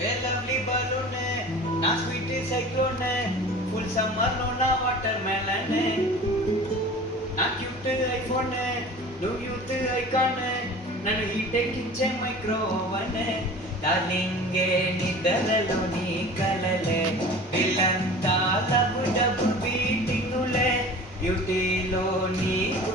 a lovely balloon నా sweet cyclone full summer లో నా వాటర్ మెలన్ నా క్యూట్ ఐఫోన్ నువ్వు యూత్ ఐకాన్ నన్ను హీటెక్కించే మైక్రోవన్ డార్లింగే నిద్రలో నీ కలలే దిల్లంతా డబ్బు డబ్బు బీటింగులే బ్యూటీలో నీకు